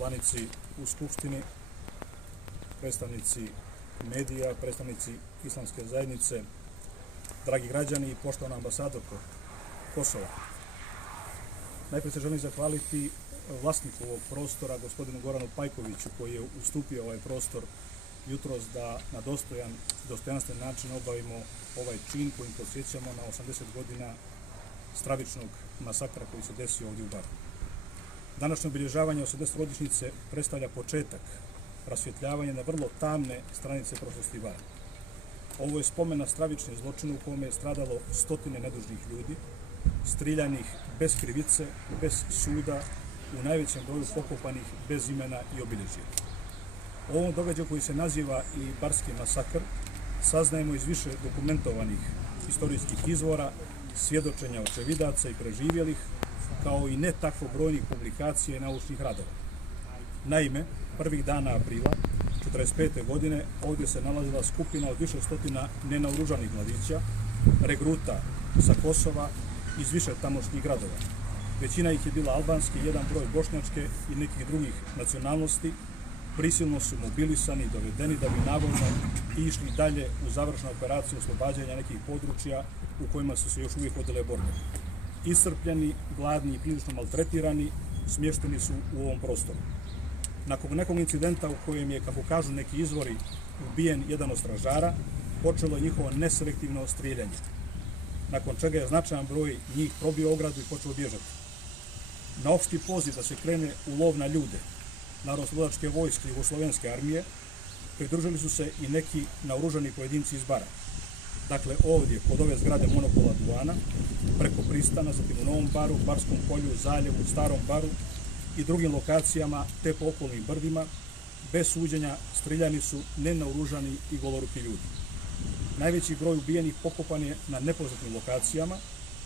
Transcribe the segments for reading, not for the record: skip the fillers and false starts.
poslanici u Skupštini, predstavnici medija, predstavnici islamske zajednice, dragi građani i poštovana ambasadorko Kosova. Najprije se želim zahvaliti vlasniku ovog prostora, gospodinu Goranu Pajkoviću, koji je ustupio ovaj prostor jutros da na dostojanstven način obavimo ovaj čin kojim podsjećamo na 80 godina stravičnog masakra koji se desio ovdje u Baru. Današnje obilježavanje 80-godišnjice predstavlja početak rasvjetljavanja na vrlo tamne stranice prošlosti Bara. Ovo je spomen na stravični zločin u kome je stradalo stotine nedužnih ljudi, striljanih bez krivice, bez suda, u najvećem broju pokopanih bez imena i obilježja. O ovom događaju koji se naziva i Barski masakr saznajemo iz više dokumentovanih istorijskih izvora, svjedočenja očevidaca i preživjelih, kao i ne tako brojnih publikacija i naučnih radova. Naime, prvih dana aprila 1945. godine ovdje se nalazila skupina od više stotina nenaoružanih mladića, regruta sa Kosova iz više tamošnjih gradova. Većina ih je bila albanski, jedan broj bošnjačke i nekih drugih nacionalnosti. Prisilno su mobilisani i dovedeni da bi navodno išli dalje u završnu operaciju oslobađanja nekih područja u kojima su se još uvijek vodile borbe. Iscrpljeni, gladni i prilično maltretirani smješteni su u ovom prostoru. Nakon nekog incidenta u kojem je, kako kažu neki izvori, ubijen jedan od stražara, počelo je njihovo neselektivno strijeljanje, nakon čega je značajan broj njih probio ogradu i počeo bježati. Na opšti poziv da se krene u lov na ljude Narodnooslobodilačke vojske i Jugoslovenske armije pridružili su se i neki naoružani pojedinci iz Bara. Dakle, ovdje, kod ove zgrade monopola Duvana, preko pristana, zatim u Novom Baru, Barskom polju, Zaljevu, Starom Baru i drugim lokacijama, te po okolnim brdima, bez suđenja striljani su nenaoružani i goloruki ljudi. Najveći broj ubijenih pokopan je na nepoznatim lokacijama,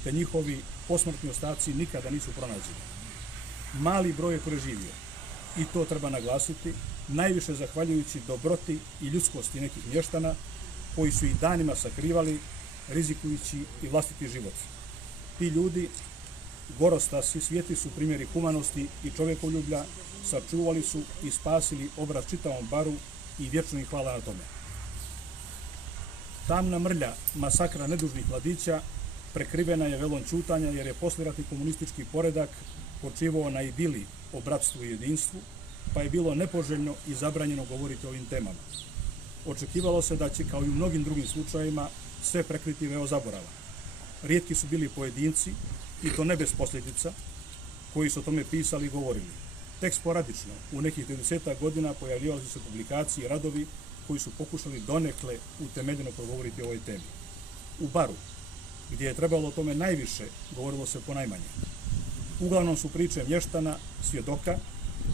te njihovi posmrtni ostaci nikada nisu pronađeni. Mali broj je preživio, i to treba naglasiti, najviše zahvaljujući dobroti i ljudskosti nekih mještana koji su ih danima sakrivali, rizikujući i vlastiti život. Ti ljudi, gorostasi, svijetli su primjeri humanosti i čovjekoljublja, sačuvali su i spasili obraz čitavom Baru i vječno im hvala na tome. Tamna mrlja masakra nedužnih mladića prekrivena je velom ćutanja jer je poslijeratni komunistički poredak počivao na idili o bratstvu i jedinstvu, pa je bilo nepoželjno i zabranjeno govoriti o ovim temama. Očekivalo se da će, kao i u mnogim drugim slučajevima, sve prekriti veo zaborava. Rijetki su bili pojedinci, i to ne bez posljedica, koji su o tome pisali i govorili. Tek sporadično, u nekih 30 godina pojavljivali su se publikacije i radovi koji su pokušali donekle utemeljeno progovoriti o ovoj temi. U Baru, gdje je trebalo o tome najviše, govorilo se ponajmanje. Uglavnom su priče mještana, svjedoka,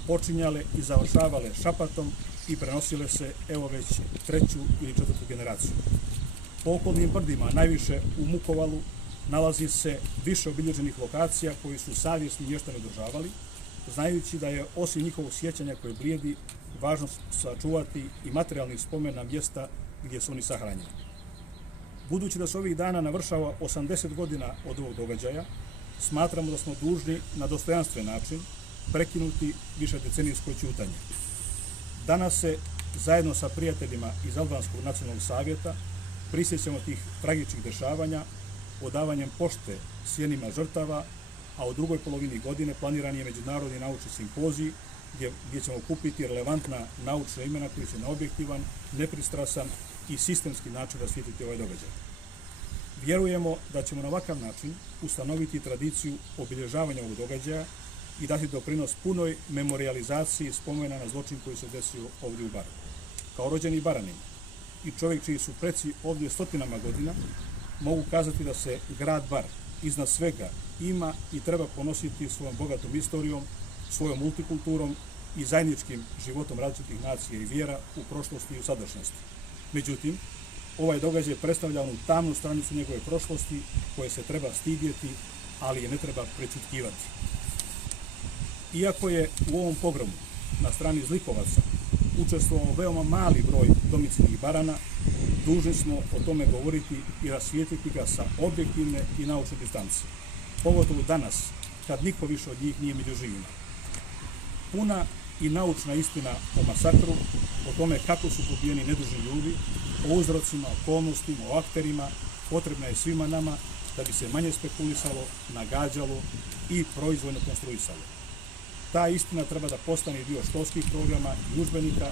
počinjale i završavale šapatom i prenosile se, evo već, 3. ili 4. generaciju. Po okolnim brdima, najviše u Mukovalu, nalazi se više obilježenih lokacija koji su savjesni mještani održavali, znajući da je, osim njihovog sjećanja koje blijedi, važno sačuvati i materijalni spomen na mjesta gdje su oni sahranjeni. Budući da se ovih dana navršava 80 godina od ovog događaja, smatramo da smo dužni na dostojanstven način prekinuti višedecenijsko ćutanje. Danas se, zajedno sa prijateljima iz Albanskog nacionalnog savjeta, prisjećamo tih tragičnih dešavanja odavanjem pošte sjenima žrtava, a u drugoj polovini godine planiran je međunarodni naučni simpozij gdje ćemo kupiti relevantna naučna imena koji će na objektivan, nepristrasan i sistemski način rasvijetliti ovaj događaj. Vjerujemo da ćemo na ovakav način ustanoviti tradiciju obilježavanja ovog događaja i dati doprinos punoj memorijalizaciji spomena na zločin koji se desio ovdje u Baru. Kao rođeni Baranin i čovjek čiji su preci ovdje stotinama godina, mogu kazati da se grad Bar iznad svega ima i treba ponositi svojom bogatom istorijom, svojom multikulturom i zajedničkim životom različitih nacija i vjera u prošlosti i u sadašnjosti. Međutim, ovaj događaj predstavlja onu tamnu stranicu njegove prošlosti koje se treba stidjeti, ali je ne treba prečutkivati. Iako je u ovom pogromu na strani zlikovaca učestvovao veoma mali broj domicilnih Barana, dužni smo o tome govoriti i rasvijetliti ga sa objektivne i naučne distance. Pogotovo danas, kad niko više od njih nije među živima. Puna i naučna istina o masakru, o tome kako su pobijeni nedužni ljudi, o uzrocima, okolnostima, o akterima, potrebna je svima nama da bi se manje spekulisalo, nagađalo i proizvoljno konstruisalo. Ta istina treba da postane dio školskih programa i udžbenika,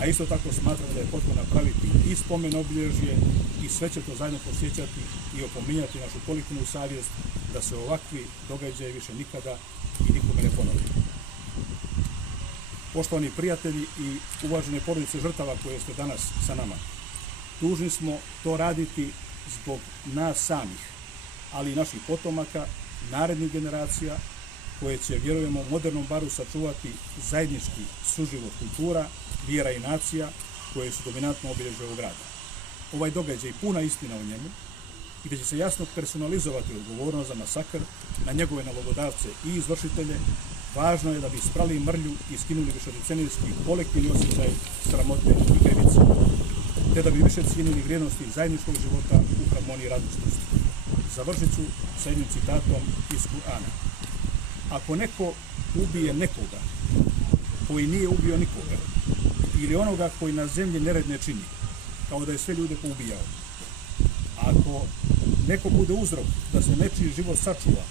a isto tako smatram da je potrebno napraviti i spomen obilježje i sve će to zajedno posjećati i opominjati našu kolektivnu savjest da se ovakvi događaji više nikada i nikome ne ponovi. Poštovani prijatelji i uvažene porodice žrtava koje ste danas sa nama, dužni smo to raditi zbog nas samih, ali i naših potomaka, narednih generacija, koje će, vjerujemo, u modernom baru sačuvati zajednički suživot kultura, vjera i nacija koje su dominantno obilježje ovog grada. Ovaj događaj je puna istina o njemu, gdje će se jasno personalizovati odgovornost za masakr na njegove nalogodavce i izvršitelje. Važno je da bi sprali mrlju i skinuli višedecenijski kolektivni osjećaj sramote i krivice, te da bi više cijenili vrijednosti zajedničkog života u harmoniji i različitosti. Završit ću sa jednim citatom iz Kur'ana. Ako neko ubije nekoga koji nije ubio nikoga, ili onoga koji na zemlji nered ne čini, kao da je sve ljude poubijao, ako neko bude uzrok da se nečiji život sačuva,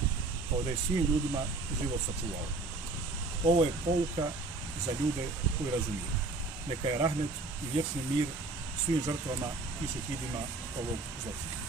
kao da je svim ljudima život sačuvao. Ovo je pouka za ljude koji razumiju. Neka je rahmet i vječni mir svim žrtvama i šehidima ovog zločina.